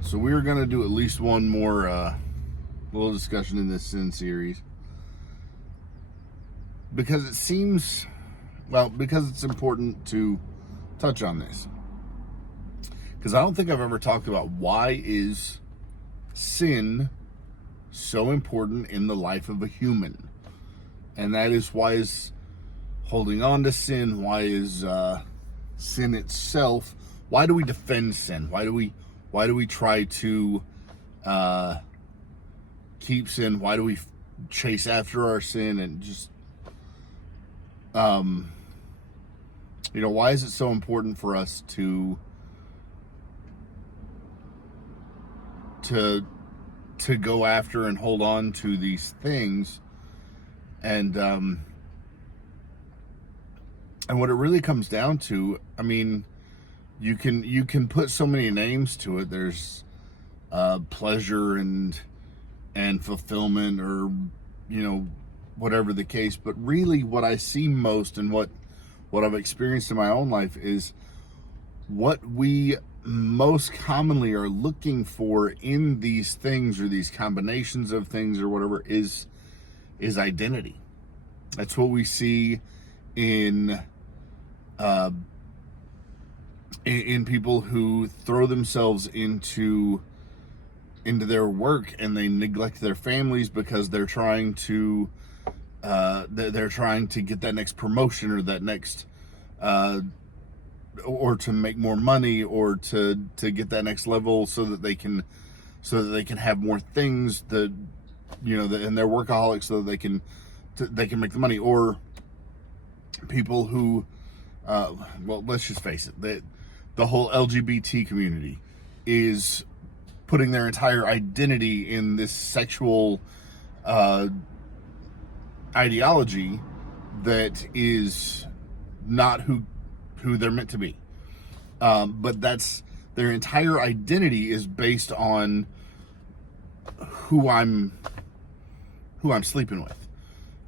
So we're going to do at least one more little discussion in this sin series. Because it seems, because it's important to touch on this. Because I don't think I've ever talked about why is sin so important in the life of a human. And that is, why is holding on to sin, why is sin itself, why do we defend sin? Why do we try to keep sin? Why do we chase after our sin? And just, why is it so important for us to go after and hold on to these things? And what it really comes down to, you can put so many names to it. There's pleasure and fulfillment, or whatever the case. But really, what I see most, and what I've experienced in my own life, is what we most commonly are looking for in these things, or these combinations of things, or whatever, is identity. That's what we see in people who throw themselves into their work, and they neglect their families because they're trying to get that next promotion, or that next or to make more money, or to get that next level, so that they can have more things that and they're workaholics, so that they can make the money. Or people who let's just face it, the whole LGBT community is putting their entire identity in this sexual ideology that is not who they're meant to be. But that's their entire identity is based on who I'm sleeping with.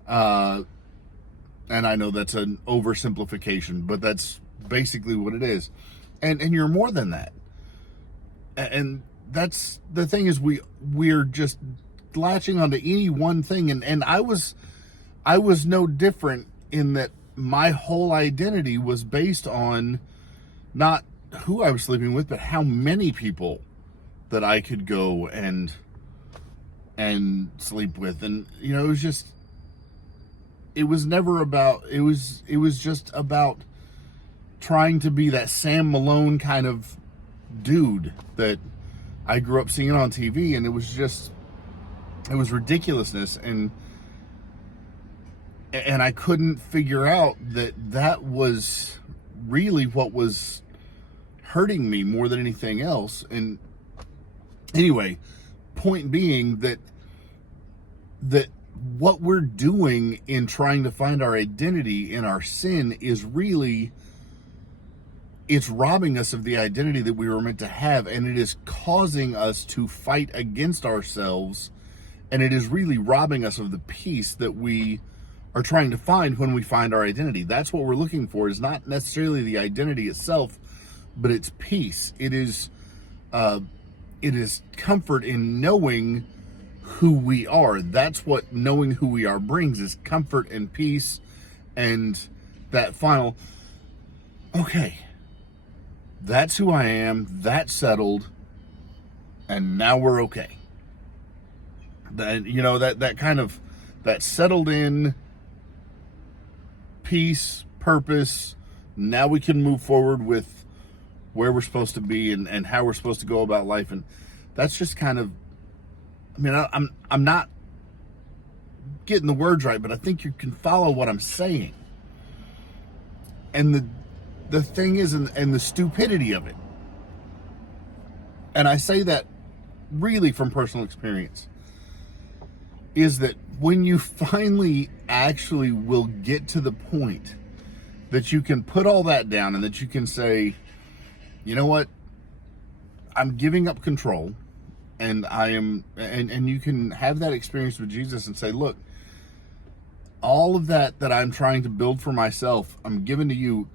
And I know that's an oversimplification, but that's basically what it is. And you're more than that. And that's the thing, is we're just latching onto any one thing. And I was no different, in that my whole identity was based on not who I was sleeping with, but how many people that I could go and sleep with. And it was never about, it was just about trying to be that Sam Malone kind of dude that I grew up seeing on TV. And it was ridiculousness. And I couldn't figure out that was really what was hurting me more than anything else. And anyway, point being that what we're doing in trying to find our identity in our sin is really, it's robbing us of the identity that we were meant to have, and it is causing us to fight against ourselves, and it is really robbing us of the peace that we are trying to find when we find our identity. That's what we're looking for, is not necessarily the identity itself, but it's peace. It is comfort in knowing who we are. That's what knowing who we are brings, is comfort and peace, and that final, okay, that's who I am, that's settled, and now we're okay. That kind of, that settled in peace, purpose. Now we can move forward with where we're supposed to be, and how we're supposed to go about life. And that's just kind of, I'm not getting the words right, but I think you can follow what I'm saying. And the thing is, and the stupidity of it, and I say that really from personal experience, is that when you finally actually will get to the point that you can put all that down, and that you can say, you know what, I'm giving up control, and and you can have that experience with Jesus and say, look, all of that I'm trying to build for myself, I'm giving to you.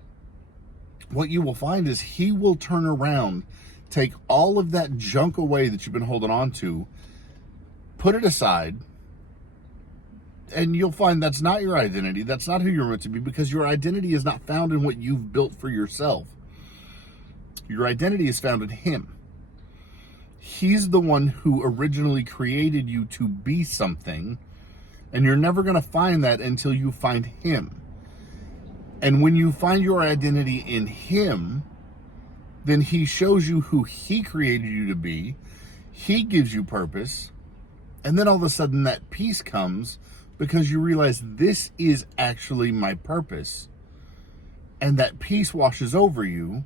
what you will find is he will turn around, take all of that junk away that you've been holding on to, put it aside, and you'll find that's not your identity. That's not who you're meant to be, because your identity is not found in what you've built for yourself. Your identity is found in him. He's the one who originally created you to be something, and you're never going to find that until you find him. And when you find your identity in him, then he shows you who he created you to be. He gives you purpose. And then all of a sudden that peace comes, because you realize this is actually my purpose. And that peace washes over you.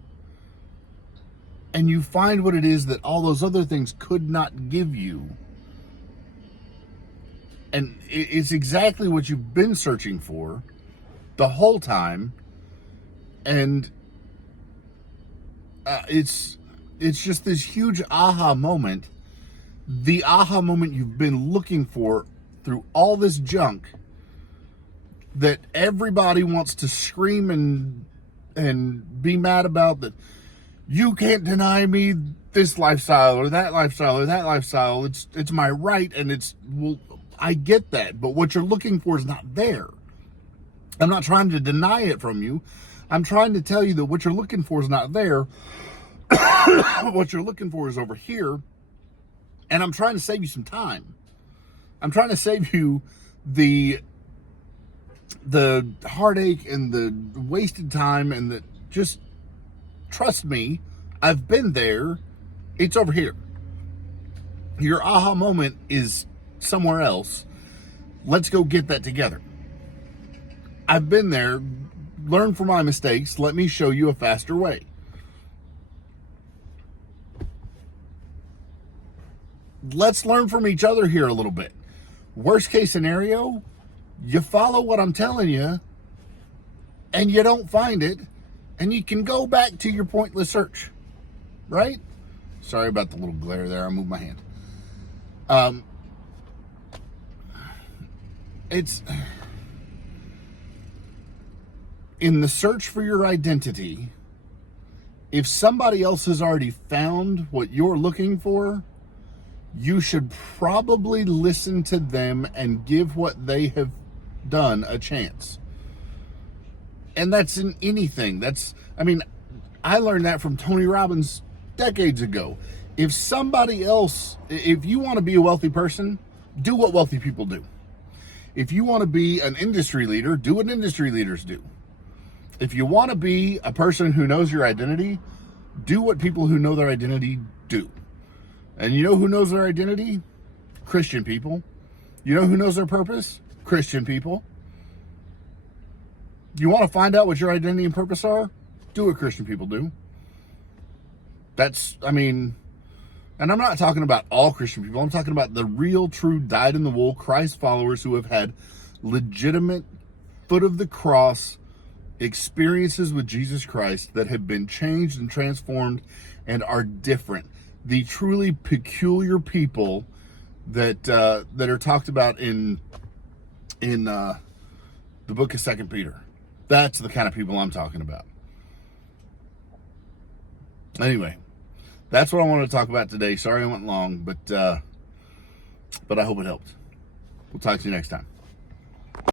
And you find what it is that all those other things could not give you. And it's exactly what you've been searching for the whole time. And it's just this huge aha moment. The aha moment you've been looking for through all this junk that everybody wants to scream and be mad about, that you can't deny me this lifestyle or that lifestyle or that lifestyle. It's my right, and well, I get that, but what you're looking for is not there. I'm not trying to deny it from you. I'm trying to tell you that what you're looking for is not there. What you're looking for is over here. And I'm trying to save you some time. I'm trying to save you the heartache and the wasted time, and the just trust me, I've been there. It's over here. Your aha moment is somewhere else. Let's go get that together. I've been there. Learn from my mistakes. Let me show you a faster way. Let's learn from each other here a little bit. Worst case scenario, you follow what I'm telling you and you don't find it, and you can go back to your pointless search, right? Sorry about the little glare there. I moved my hand. It's in the search for your identity. If somebody else has already found what you're looking for, you should probably listen to them and give what they have done a chance. And that's in anything. I learned that from Tony Robbins decades ago. If you want to be a wealthy person, do what wealthy people do. If you want to be an industry leader, do what industry leaders do. If you want to be a person who knows your identity, do what people who know their identity do. And you know who knows their identity? Christian people. You know who knows their purpose? Christian people. You want to find out what your identity and purpose are? Do what Christian people do. And I'm not talking about all Christian people. I'm talking about the real, true, dyed-in-the-wool Christ followers who have had legitimate, foot of the cross experiences with Jesus Christ that have been changed and transformed and are different. The truly peculiar people that are talked about in the book of 2 Peter. That's the kind of people I'm talking about. Anyway, that's what I wanted to talk about today. Sorry I went long, but I hope it helped. We'll talk to you next time.